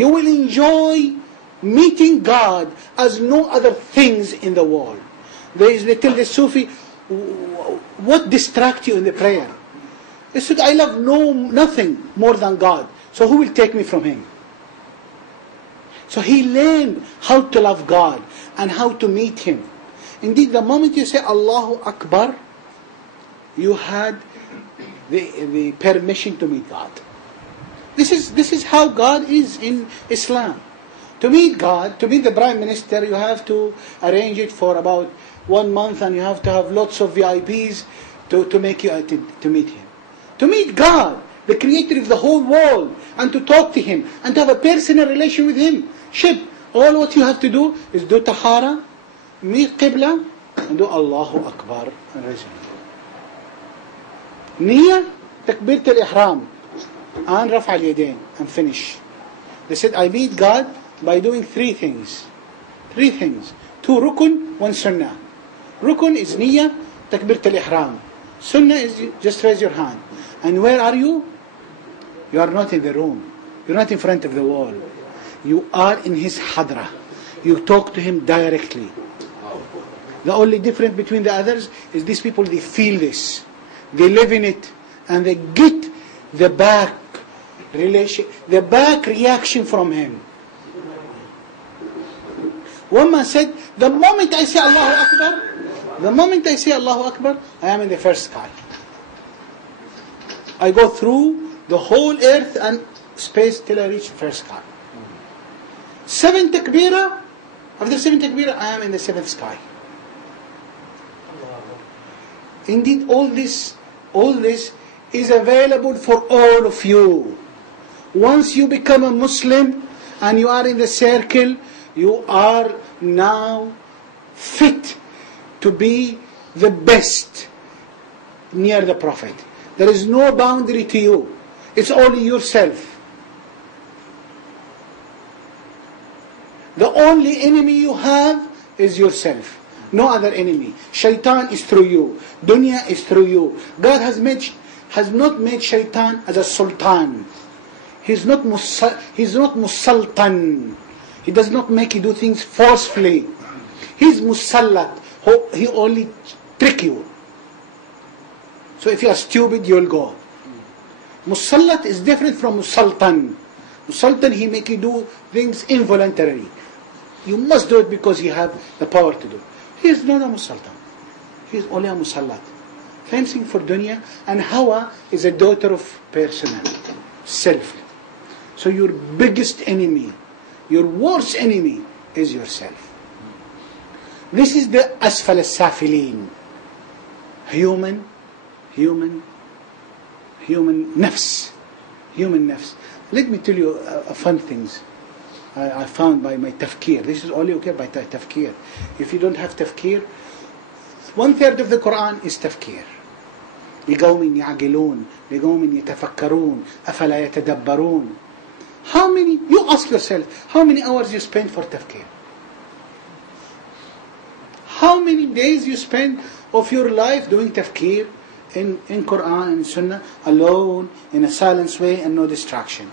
You will enjoy meeting God as no other things in the world. They tell the Sufi, what distracts you in the prayer? They said, I love nothing more than God. So who will take me from Him? So he learned how to love God and how to meet Him. Indeed, the moment you say Allahu Akbar, you had the permission to meet God. This is how God is in Islam. To meet God, to meet the Prime Minister, you have to arrange it for about 1 month, and you have to have lots of VIPs to make you to meet Him. To meet God, the Creator of the whole world, and to talk to Him, and to have a personal relation with Him. All what you have to do is do Tahara, meet Qibla, and do Allahu Akbar, and raise your hand. Niyya, Takbirat al-Ihram, and Raf' al-Yadayn, and finish. They said, I meet God by doing 3 things. 3 things. 2 rukun, 1 sunnah. Rukun is niyya, Takbirat al-Ihram. Sunnah is just raise your hand. And where are you? You are not in the room. You're not in front of the wall. You are in His hadra. You talk to Him directly. The only difference between the others is these people, they feel this. They live in it. And they get the back reaction from Him. One man said, the moment I say Allahu Akbar, I am in the first sky. I go through the whole earth and space till I reach the first sky. 7 takbirah, after 7 takbirah, I am in the 7th sky. Indeed, all this is available for all of you. Once you become a Muslim and you are in the circle, you are now fit to be the best near the Prophet. There is no boundary to you. It's only yourself. The only enemy you have is yourself. No other enemy. Shaitan is through you. Dunya is through you. God has not made Shaitan as a sultan. He's not musaltan. He does not make you do things forcefully. He's musallat. He only trick you. So if you are stupid, you will go. Musallat is different from musaltan. Musaltan, he make you do things involuntarily. You must do it because you have the power to do. He is not a musaltan. He is only a musallat. Same thing for dunya. And Hawa is a daughter of personal, self. So your biggest enemy, your worst enemy is yourself. This is the asfal as-safilin. Human nafs. Human nafs. Let me tell you a fun things I found by my tafkir. This is only okay by tafkir. If you don't have tafkir, 1/3 of the Quran is tafkir. لقوم يعقلون لقوم يتفكرون أفلا يتدبرون. How many, you ask yourself, how many hours you spend for tafkir? How many days you spend of your life doing tafkir in Quran and Sunnah, alone, in a silent way and no distraction?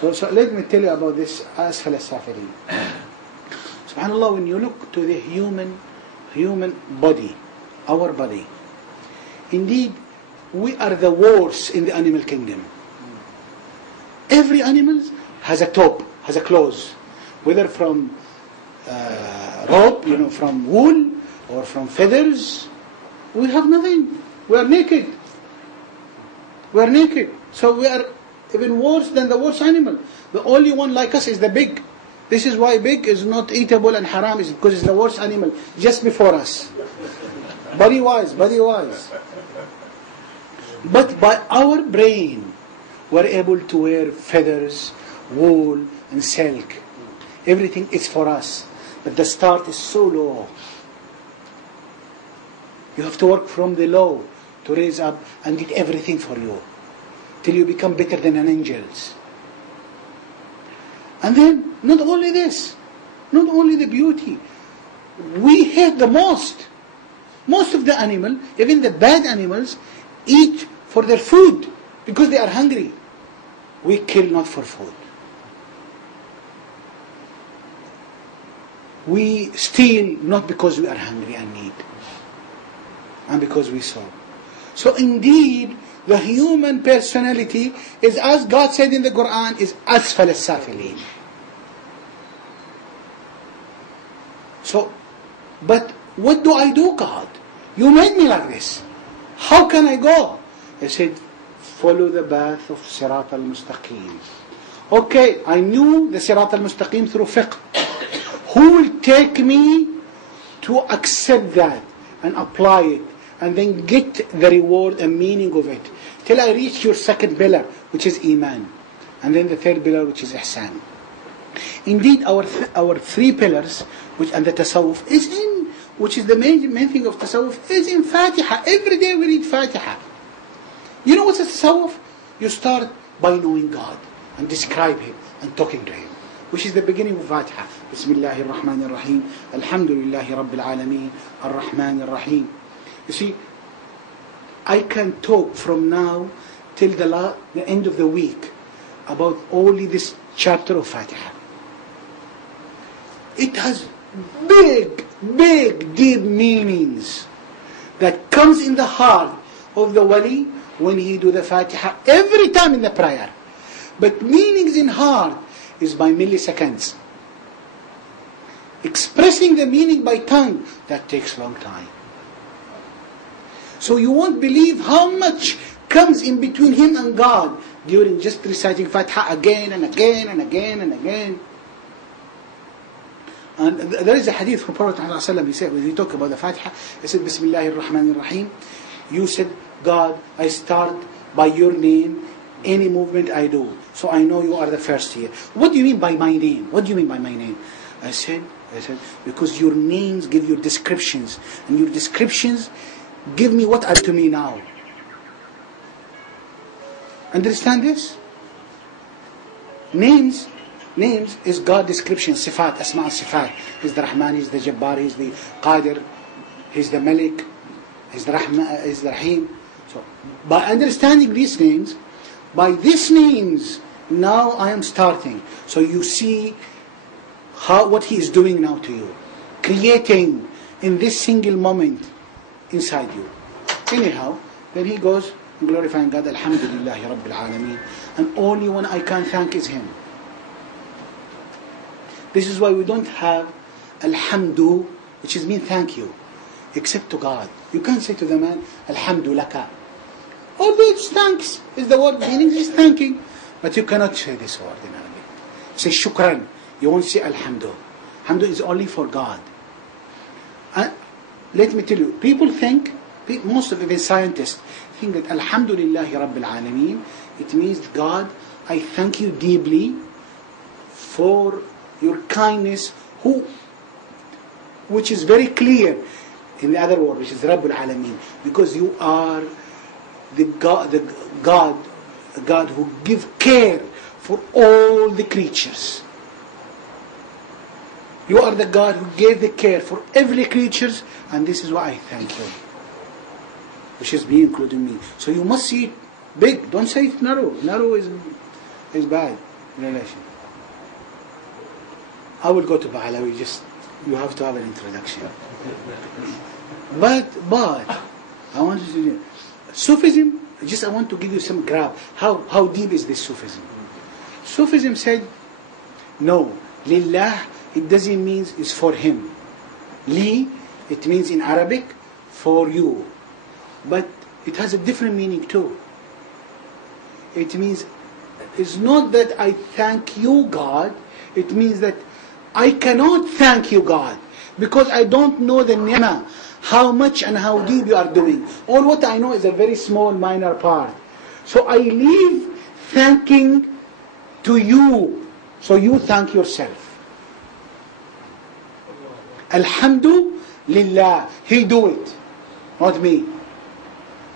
So let me tell you about this asfal as-safilin. SubhanAllah, when you look to the human body, our body, indeed, we are the worst in the animal kingdom. Every animal has a top, has a clothes, whether from rope, from wool, or from feathers. We have nothing. We are naked. So we are even worse than the worst animal. The only one like us is the pig. This is why pig is not eatable and haram, is because it's the worst animal just before us. Body wise. But by our brain, we're able to wear feathers, wool, and silk. Everything is for us. But the start is so low. You have to work from the low to raise up and get everything for you, till you become better than an angels. And then, not only this, not only the beauty, we hate the most. Most of the animal, even the bad animals, eat for their food because they are hungry. We kill not for food. We steal not because we are hungry and need, and because we saw. So indeed, the human personality is, as God said in the Quran, is asfal as-safilin. So, but what do I do, God? You made me like this. How can I go? He said, follow the path of Sirat al-Mustaqim. Okay, I knew the Sirat al-Mustaqim through fiqh. Who will take me to accept that and apply it and then get the reward and meaning of it till I reach your second pillar, which is Iman, and then the third pillar, which is Ihsan. Indeed, our three pillars, and the Tasawwuf is in, which is the main thing of Tasawwuf, is in Fatiha. Every day we read Fatiha. You know what's a Tasawwuf? You start by knowing God and describe Him and talking to Him, which is the beginning of Fatiha. Bismillahir Rahmanir Rahim. Alhamdulillahi Rabbil Alameen. Ar-Rahmanir Rahim. You see, I can talk from now till the end of the week about only this chapter of Fatiha. It has big, deep meanings that comes in the heart of the wali when he do the Fatiha every time in the prayer. But meanings in heart is by milliseconds. Expressing the meaning by tongue, that takes a long time. So you won't believe how much comes in between him and God during just reciting Fatiha again and again and again and again. And there is a hadith from Prophet ﷺ. He said, when he talked about the Fatiha, he said, Bismillahir Rahmanir Rahim. You said, God, I start by your name any movement I do. So I know you are the first here. What do you mean by my name? What do you mean by my name? I said, because your names give your descriptions, and your descriptions give me what are to me now. Understand this? Names is God description, sifat, asma sifat. He's the Rahman, He's the Jabbar, He's the Qadir, He's the Malik, He's the Rahman, He's the Rahim. So by understanding these names, by these names, now I am starting. So you see what He is doing now to you, creating in this single moment inside you. Anyhow, then he goes glorifying God, Alhamdulillahi Rabbil Alameen, and only one I can thank is Him. This is why we don't have Alhamdu, which is mean thank you, except to God. You can't say to the man, Alhamdu laka. Although it's thanks, is the word meaning is thanking, but you cannot say this word in Arabic. Say shukran, you won't say Alhamdu. Alhamdu is only for God. And let me tell you, people think, most of the scientists think that Alhamdulillahi Rabbil Alameen, it means God, I thank you deeply for your kindness, which is very clear in the other word, which is Rabbul Alameen, because you are the God who give care for all the creatures. You are the God who gave the care for every creatures, and this is why I thank you, which is me, including me. So you must see it big. Don't say it narrow. Narrow is bad relation. I will go to Baalawi. Just you have to have an introduction. But I want you to do Sufism. I want to give you some grab. How deep is this Sufism? Sufism said, no, lillah. It doesn't mean it's for him. Li, it means in Arabic, for you. But it has a different meaning too. It means, it's not that I thank you, God. It means that I cannot thank you, God, because I don't know the ni'mah, how much and how deep you are doing. All what I know is a very small, minor part. So I leave thanking to you, so you thank yourself. Alhamdu lillah. He do it, not me.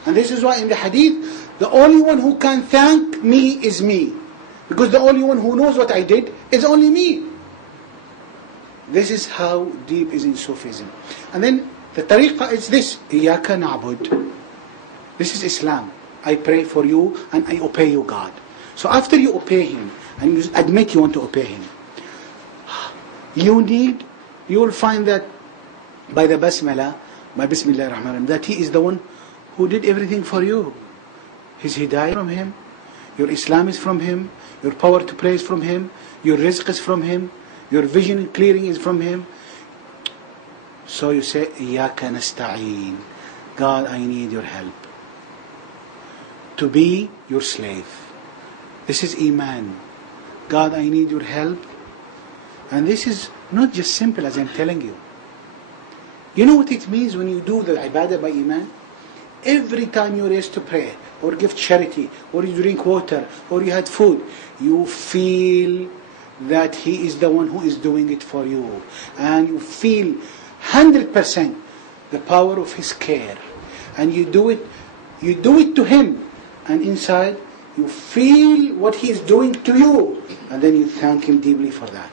And this is why in the hadith, the only one who can thank me is me. Because the only one who knows what I did is only me. This is how deep is in Sufism. And then the Tariqah is this. Iyaka na'bud. This is Islam. I pray for you and I obey you, God. So after you obey him, and you admit you want to obey him, you will find that by the Basmala, by Bismillah ar-Rahman ar-Rahim, that he is the one who did everything for you. His hidayah from him, your Islam is from him, your power to pray is from him, your rizq is from him, your vision clearing is from him. So you say, Iyaka nasta'een. God, I need your help to be your slave. This is Iman. God, I need your help. And this is not just simple as I'm telling you. You know what it means when you do the ibadah by Iman? Every time you raise to pray, or give charity, or you drink water, or you had food, you feel that He is the one who is doing it for you. And you feel 100% the power of His care. And you do it to Him. And inside, you feel what He is doing to you. And then you thank Him deeply for that.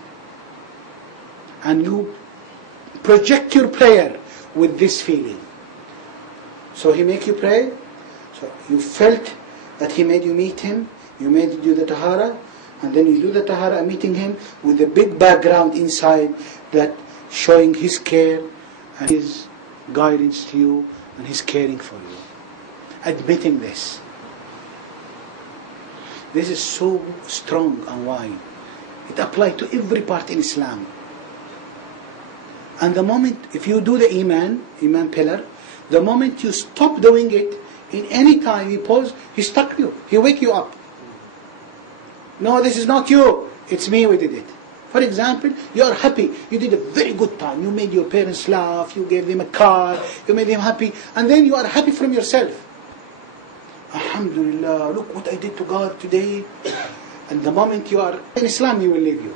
And you project your prayer with this feeling. So He make you pray. So you felt that He made you meet Him. You made you do the tahara. And then you do the tahara meeting Him with a big background inside that showing His care and His guidance to you and His caring for you. Admitting this. This is so strong and wide. It applies to every part in Islam. And the moment, if you do the Iman pillar, the moment you stop doing it, in any time He pause, He stuck you. He wake you up. No, this is not you. It's me who did it. For example, you are happy. You did a very good time. You made your parents laugh. You gave them a car. You made them happy. And then you are happy from yourself. Alhamdulillah, look what I did to God today. And the moment you are in Islam, He will leave you.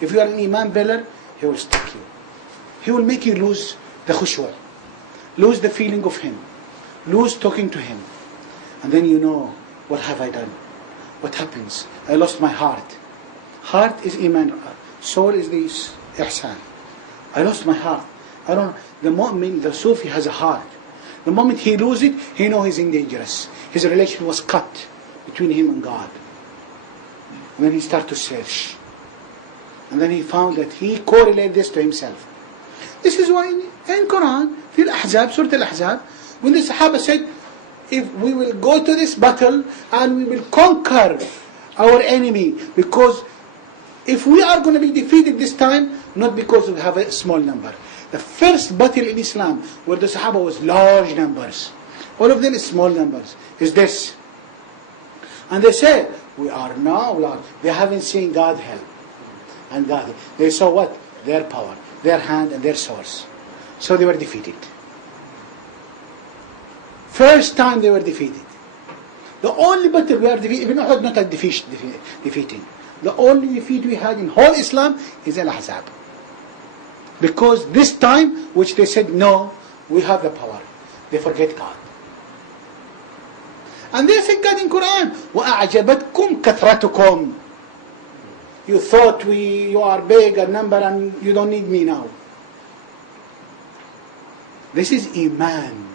If you are an Iman pillar, He will stick you. He will make you lose the khushwa, lose the feeling of Him, lose talking to Him. And then you know, what have I done? What happens? I lost my heart. Heart is Iman. Soul is the Ihsan. I lost my heart. The mu'min, the Sufi has a heart. The moment he loses it, he knows he's in dangerous. His relation was cut between him and God. And then he started to search. And then he found that he correlated this to himself. This is why in Quran, في الأحزاب, Surah Al-Ahzab, when the Sahaba said, if we will go to this battle and we will conquer our enemy, because if we are going to be defeated this time, not because we have a small number. The first battle in Islam where the Sahaba was large numbers, all of them is small numbers, is this. And they say, we are now large. They haven't seen God help. And God, they saw what? Their power, their hand and their source. So they were defeated. First time they were defeated. The only battle we are defeated, even Uhud not a defeating. The only defeat we had in whole Islam is Al-Ahzab. Because this time, which they said, no, we have the power. They forget God. And they said God in Quran, وَأَعْجَبَتْكُمْ كَثْرَتُكُمْ. You thought you are big a number and you don't need me now. This is Iman.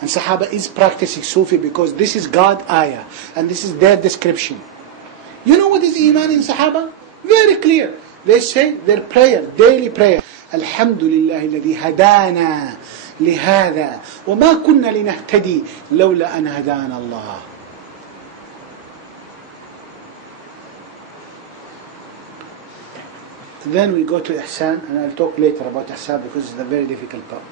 And Sahaba is practicing Sufi because this is God ayah. And this is their description. You know what is Iman in Sahaba? Very clear. They say their prayer, daily prayer. Alhamdulillah الذي هدانا لهذا وما كنا لنهتدي لولا أن هدانا الله. Then we go to Ihsan, and I'll talk later about Ihsan because it's a very difficult part.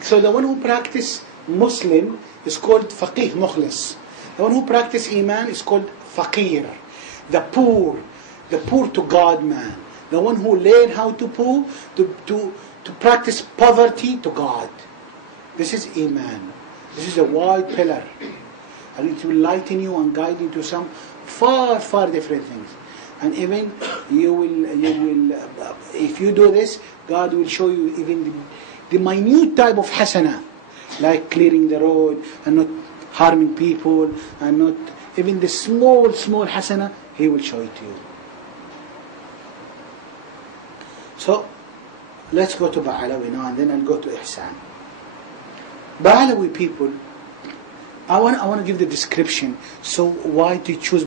So the one who practice Muslim is called Faqih Mukhlis. The one who practice Iman is called Faqir. The poor to God man. The one who learn how to poor, to practice poverty to God. This is Iman. This is a wide pillar. And it will lighten you and guide you to some far, far different things. And even you will, if you do this, God will show you even the minute type of hasana, like clearing the road and not harming people, and not even the small hasana, He will show it to you. So let's go to Baalawi now, and then I'll go to Ihsan. Baalawi people, I want to give the description. So why to choose